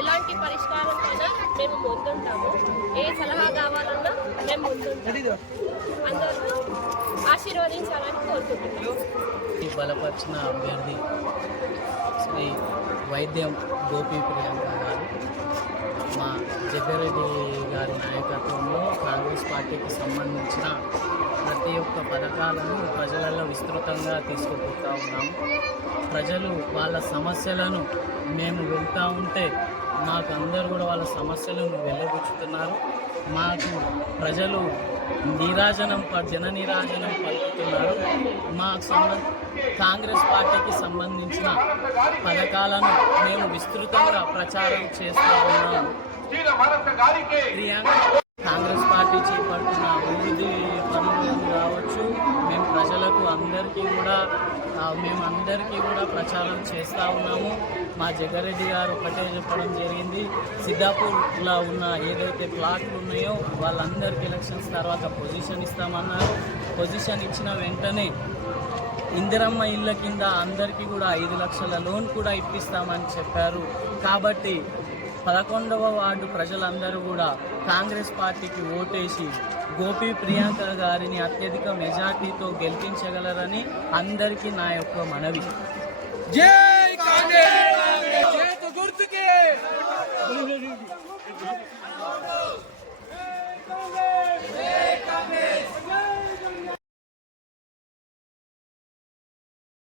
ఎలాంటి పరిష్కారం అయినా మేము ముందుంటాము. ఏ సలహా కావాలన్నా మేము ముందుంటాము. అందరూ ఆశీర్వదించాలని కోరుకుంటున్నాము. బలపరిచిన అభ్యర్థి శ్రీ వైద్యం గోపి ప్రియాంక గారు మా జగ్గారెడ్డి గారి నాయకత్వంలో కాంగ్రెస్ పార్టీకి సంబంధించిన ప్రతి ఒక్క పథకాలను ప్రజలలో విస్తృతంగా తీసుకుపోతూ ఉన్నాము. ప్రజలు వాళ్ళ సమస్యలను మేము వెళ్తూ ఉంటే మాకు అందరూ కూడా వాళ్ళ సమస్యలను వెళ్ళబుచ్చుతున్నారు. మాకు ప్రజలు జన నీరాజనం పలుకుతున్నారు. మాకు కాంగ్రెస్ పార్టీకి సంబంధించిన పథకాలను మేము విస్తృతంగా ప్రచారం చేస్తూ ఉన్నాము. కాంగ్రెస్ పార్టీ చేపడుతున్న అభివృద్ధి పనులు కావచ్చు, మేము ప్రజలకు అందరికీ కూడా ప్రచారం చేస్తూ ఉన్నాము. మా జగ్గారెడ్డి గారు ఒకటే చెప్పడం జరిగింది, సిద్ధాపూర్లో ఉన్న ఏదైతే ప్లాట్లు ఉన్నాయో వాళ్ళందరికీ ఎలక్షన్స్ తర్వాత పొజిషన్ ఇస్తామన్నారు. పొజిషన్ ఇచ్చిన వెంటనే ఇందిరమ్మ ఇళ్ళ కింద అందరికీ కూడా 5 లక్షల లోన్ కూడా ఇప్పిస్తామని చెప్పారు. కాబట్టి 11వ వార్డు ప్రజలందరూ కూడా కాంగ్రెస్ పార్టీకి ఓటేసి గోపి ప్రియాంక గారిని అత్యధిక మెజార్టీతో గెలిపించగలరని అందరికీ నా యొక్క మనవి. జై కాంగ్రెస్!